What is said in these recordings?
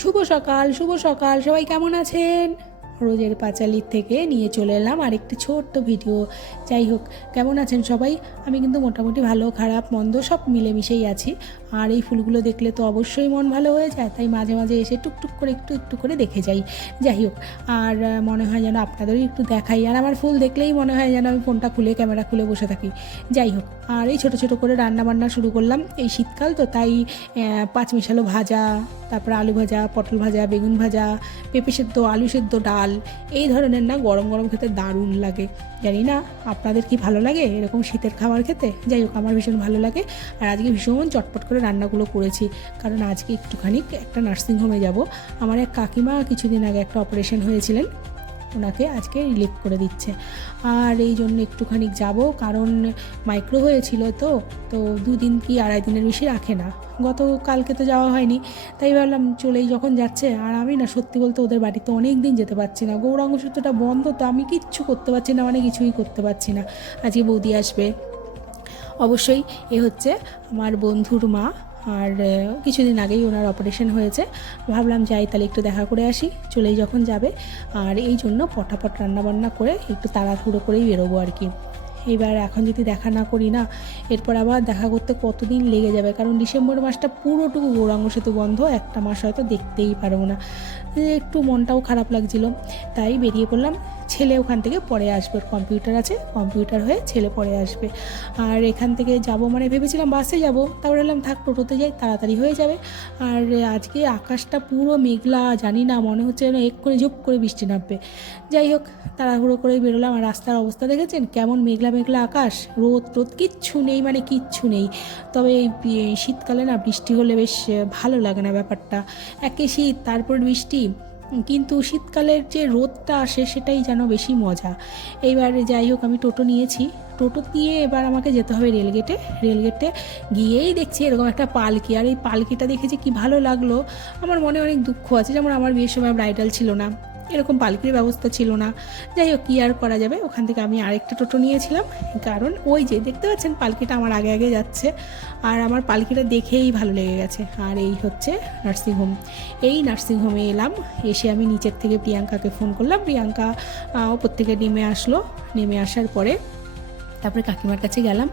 শুভ সকাল, শুভ সকাল। সবাই কেমন আছেন? রোজের পাঁচালির থেকে নিয়ে চলে এলাম আরেকটি ছোট্ট ভিডিও। যাই হোক, কেমন আছেন সবাই? আমি কিন্তু মোটামুটি ভালো খারাপ মন্দ সব মিলেমিশেই আছি। আর এই ফুলগুলো দেখলে তো অবশ্যই মন ভালো হয়ে যায়, তাই মাঝে মাঝে এসে টুকটুক করে একটু একটু করে দেখে যাই। যাই হোক, আর মনে হয় যেন আপনাদেরও একটু দেখাই। আর আমার ফুল দেখলেই মনে হয় যেন আমি ফোনটা খুলে ক্যামেরা খুলে বসে থাকি। যাই হোক, আর এই ছোটো ছোটো করে রান্না বান্না শুরু করলাম। এই শীতকাল তো, তাই পাঁচ মিশালো ভাজা, তারপর আলু ভাজা, পটল ভাজা, বেগুন ভাজা, পেঁপে সেদ্ধ, আলু সেদ্ধ, ডাল, এই ধরনের না গরম গরম খেতে দারুণ লাগে। জানি না আপনাদের কি ভালো লাগে এরকম শীতের খাবার খেতে। যাই হোক, আমার ভীষণ ভালো লাগে। আর আজকে ভীষণ চটপট করে রান্নাগুলো করেছি, কারণ আজকে একটুখানি একটা নার্সিংহোমে যাব। আমার এক কাকিমা কিছুদিন আগে একটা অপারেশন হয়েছিলেন, ওনাকে আজকে রিলিভ করে দিচ্ছে। আর এই জন্য একটুখানি যাব, কারণ মাইক্রো হয়েছিল তো তো 2 দিন কি 2.5 দিনের বেশি রাখে না। গতকালকে তো যাওয়া হয়নি, তাই ভাবলাম চলেই যখন যাচ্ছে। আর আমি না সত্যি বলতে ওদের বাড়িতে অনেক দিন যেতে পারছি না, গৌরাঙ্গ সূত্রটা বন্ধ তো, আমি কিচ্ছু করতে পারছি না, মানে কিছুই করতে পারছি না। আজকে বৌদি আসবে অবশ্যই। এ হচ্ছে আমার বন্ধুর মা, আর কিছুদিন আগেই ওনার অপারেশন হয়েছে। ভাবলাম যাই তাহলে একটু দেখা করে আসি, চলেই যখন যাবে। আর এই জন্য পটাপট রান্নাবান্না করে একটু তাড়াহুড়ো করেই বেরোবো আর কি। এবার এখন যদি দেখা না করি না, এরপর আবার দেখা করতে কতদিন লেগে যাবে, কারণ ডিসেম্বর মাসটা পুরোটুকু গৌরাঙ্গ সেতু বন্ধ, একটা মাস হয়তো দেখতেই পারবো না। একটু মনটাও খারাপ লাগছিল, তাই বেরিয়ে পড়লাম। ছেলে ওখান থেকে পরে আসবে, কম্পিউটার আছে, কম্পিউটার হয়ে ছেলে পরে আসবে। আর এখান থেকে যাব মানে ভেবেছিলাম বাসে যাব, তারপর এলাম থাক টোটোতে যাই, তাড়াতাড়ি হয়ে যাবে। আর আজকে আকাশটা পুরো মেঘলা, জানি না, মনে হচ্ছে যেন এক্ষুনি ঝুপ করে বৃষ্টি নামবে। যাই হোক, তাড়াহুড়ো করে বেরোলাম। আর রাস্তার অবস্থা দেখেছেন কেমন মেঘলা মেঘলা আকাশ, রোদ টোদ কিচ্ছু নেই, মানে কিচ্ছু নেই। তবে এই শীতকালে না বৃষ্টি হলে বেশ ভালো লাগে না ব্যাপারটা। একে শীত তারপর বৃষ্টি, কিন্তু শীতকালের যে রোদটা আসে সেটাই যেন বেশি মজা। এইবার যাই হোক, আমি টোটো নিয়েছি, টোটো দিয়ে এবার আমাকে যেতে হবে রেলগেটে। রেলগেটে গিয়েই দেখছি এরকম একটা পালকি, আর এই পালকিটা দেখেছি কি ভালো লাগলো। আমার মনে অনেক দুঃখ আছে, যেমন আমার বিয়ের সময় ব্রাইডাল ছিল না, এরকম পালকির ব্যবস্থা ছিল না। যাই হোক, কী আর করা যাবে, ওখান থেকে আমি আরেকটা টোটো নিয়েছিলাম, কারণ ওই যে দেখতে পাচ্ছেন পালকিটা আমার আগে আগে যাচ্ছে, আর আমার পালকিটা দেখেই ভালো লেগে গেছে। আর এই হচ্ছে নার্সিংহোম। এই নার্সিংহোমে এলাম, এসে আমি নিচের থেকে প্রিয়াঙ্কাকে ফোন করলাম। প্রিয়াঙ্কা ওপর থেকে নেমে আসলো। নেমে আসার পরে তারপরে কাকিমার কাছে গেলাম।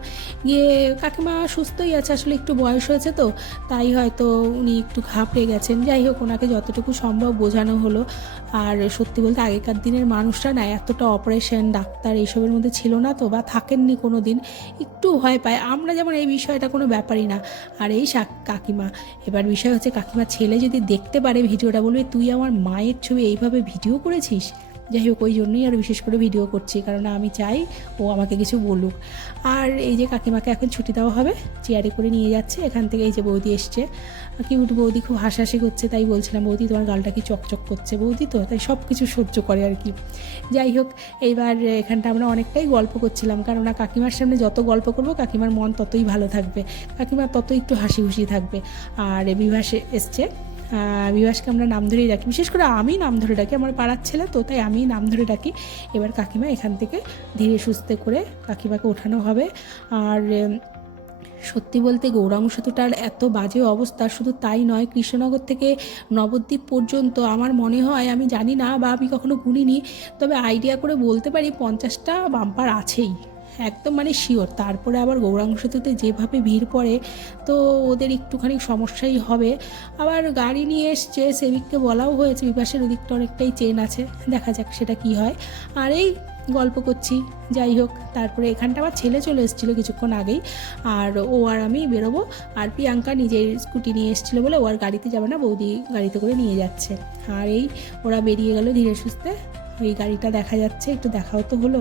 গিয়ে কাকিমা সুস্থই আছে, আসলে একটু বয়স হয়েছে তো, তাই হয়তো উনি একটু ঘাবড়ে গেছেন। যাই হোক, ওনাকে যতটুকু সম্ভব বোঝানো হলো। আর সত্যি বলতে আগেকার দিনের মানুষরা না এতটা অপারেশন ডাক্তার এইসবের মধ্যে ছিল না তো, বা থাকেননি কোনো দিন, একটু ভয় পায়। আমরা যেমন এই বিষয়টা কোনো ব্যাপারই না। আর এই কাকিমা, এবার বিষয় হচ্ছে কাকিমার ছেলে যদি দেখতে পারে ভিডিওটা, বলবে তুই আমার মায়ের ছবি এইভাবে ভিডিও করেছিস। যাই হোক, ওই জন্যই আর বিশেষ করে ভিডিও করছি, কারণ আমি চাই ও আমাকে কিছু বলুক। আর এই যে কাকিমাকে এখন ছুটি দেওয়া হবে, চেয়ারে করে নিয়ে যাচ্ছে এখান থেকে। এই যে বৌদি এসছে, কিউট বৌদি, খুব হাসাহাসি করছে, তাই বলছিলাম বৌদি তোমার গালটা কি চকচক করছে, বৌদি তো তাই সব কিছু সহ্য করে আর কি। যাই হোক, এইবার এখানটা আমরা অনেকটাই গল্প করছিলাম, কারণ কাকিমার সামনে যত গল্প করবো কাকিমার মন ততই ভালো থাকবে, কাকিমার ততই একটু হাসি খুশি থাকবে। আর বিভাস এসছে, বিভাসকে আমরা নাম ধরেই ডাকি, বিশেষ করে আমি নাম ধরে ডাকি, আমার পাড়ার ছেলে তো, তাই আমি নাম ধরে ডাকি। এবার কাকিমা এখান থেকে ধীরে সুস্থে করে কাকিমাকে ওঠানো হবে। আর সত্যি বলতে গৌরাঙ্গ সেতুটার এত বাজে অবস্থা, শুধু তাই নয়, কৃষ্ণনগর থেকে নবদ্বীপ পর্যন্ত আমার মনে হয়, আমি জানি না বা আমি কখনো গুনিনি, তবে আইডিয়া করে বলতে পারি 50টা বাম্পার আছেই, একদম মানে শিওর। তারপরে আবার গৌরাঙ্গ সেতুতে যেভাবে ভিড় পড়ে, তো ওদের একটুখানি সমস্যাই হবে। আবার গাড়ি নিয়ে এসছে, সেবিককে বলাও হয়েছে, বিপাশের ওদিকটা অনেকটাই চেন আছে, দেখা যাক সেটা কি হয়। আর এই গল্প করছি। যাই হোক, তারপরে এখানটা আমার ছেলে চলে এসেছিলো কিছুক্ষণ আগেই, আর ও আর আমি বেরোবো। আর প্রিয়াঙ্কা নিজের স্কুটি নিয়ে এসেছিলো বলে ও আর গাড়িতে যাবে না, বৌদি গাড়িতে করে নিয়ে যাচ্ছে। আর এই ওরা বেরিয়ে গেল ধীরে সুস্থে। ওই গাড়িটা দেখা যাচ্ছে, একটু দেখাও তো হলো।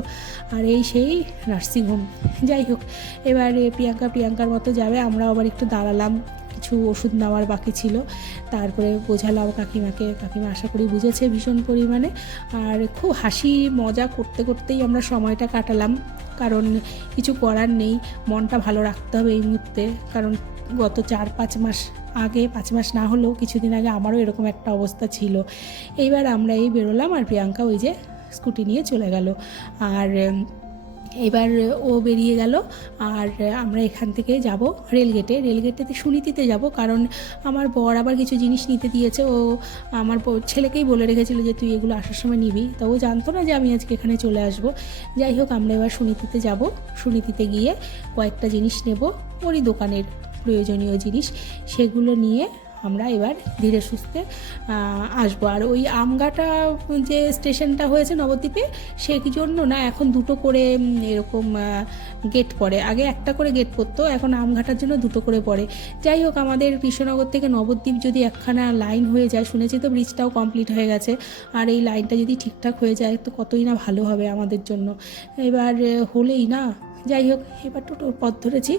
আর এই সেই নার্সিংহোম। যাই হোক, এবারে প্রিয়াঙ্কার মতো যাবে, আমরা আবার একটু দাঁড়ালাম, কিছু ওষুধ নেওয়ার বাকি ছিল। তারপরে বোঝালাম কাকিমাকে, কাকিমা আশা করি বুঝেছে ভীষণ পরিমাণে। আর খুব হাসি মজা করতে করতেই আমরা সময়টা কাটালাম, কারণ কিছু করার নেই, মনটা ভালো রাখতে হবে এই মুহূর্তে। কারণ গত 4-5 মাস আগে, 5 মাস না হলেও কিছুদিন আগে আমারও এরকম একটা অবস্থা ছিল। এইবার আমরা এই বেরোলাম, আর প্রিয়াঙ্কা ওই যে স্কুটি নিয়ে চলে গেল। আর এবার ও বেরিয়ে গেল আর আমরা এখান থেকে যাব রেলগেটেতে সুনীতিতে যাব, কারণ আমার বর আবার কিছু জিনিস নিতে দিয়েছে। ও আমার ছেলেকেই বলে রেখেছিল যে তুই এগুলো আসার সময় নিবি, তা ও জানতো না যে আমি আজকে এখানে চলে আসব। যাই হোক, আমরা এবার সুনীতিতে যাব। সুনীতিতে গিয়ে কয়েকটা জিনিস নেব, ওরই দোকানের প্রয়োজনীয় জিনিস, সেগুলো নিয়ে আমরা এবার ধীরে সুস্থে আসবো। আর ওই আমগাটা যে স্টেশনটা হয়েছে নবদ্বীপে, সেই জন্য না এখন দুটো করে এরকম গেট পড়ে। আগে একটা করে গেট পড়তো, এখন আমঘাটার জন্য দুটো করে পড়ে। যাই হোক, আমাদের কৃষ্ণনগর থেকে নবদ্বীপ যদি একখানা লাইন হয়ে যায়, শুনেছি তো ব্রিজটাও কমপ্লিট হয়ে গেছে, আর এই লাইনটা যদি ঠিকঠাক হয়ে যায় তো কতই না ভালো হবে আমাদের জন্য। এবার হলেই না, যাই হোক, এবার টোটোর পথ ধরেছি।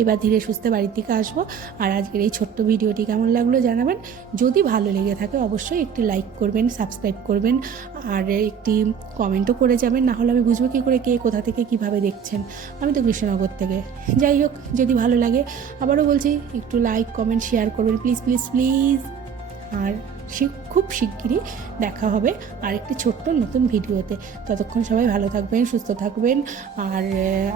এবার ধীরে সুস্থে বাড়ির দিকে আসবো। আর আজকের এই ছোট্ট ভিডিওটি কেমন লাগলো জানাবেন। যদি ভালো লেগে থাকে অবশ্যই একটি লাইক করবেন, সাবস্ক্রাইব করবেন, আর একটি কমেন্টও করে যাবেন, না হলে আমি বুঝবো কী করে কে কোথা থেকে কীভাবে দেখছেন। আমি তো কৃষ্ণনগর থেকে। যাই হোক, যদি ভালো লাগে আবারও বলছি একটু লাইক কমেন্ট শেয়ার করবেন, প্লিজ প্লিজ প্লিজ। আর খুব শিগগিরই দেখা হবে আর একটি ছোট্ট নতুন ভিডিওতে। ততক্ষণ সবাই ভালো থাকবেন, সুস্থ থাকবেন, আর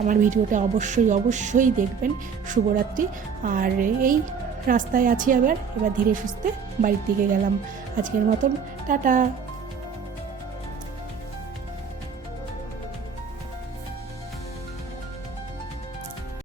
আমার ভিডিওটা অবশ্যই দেখবেন। শুভরাত্রি। আর এই রাস্তায় আছি, এবার ধীরে সুস্থে বাড়ির দিকে গেলাম। আজকের মতন টাটা।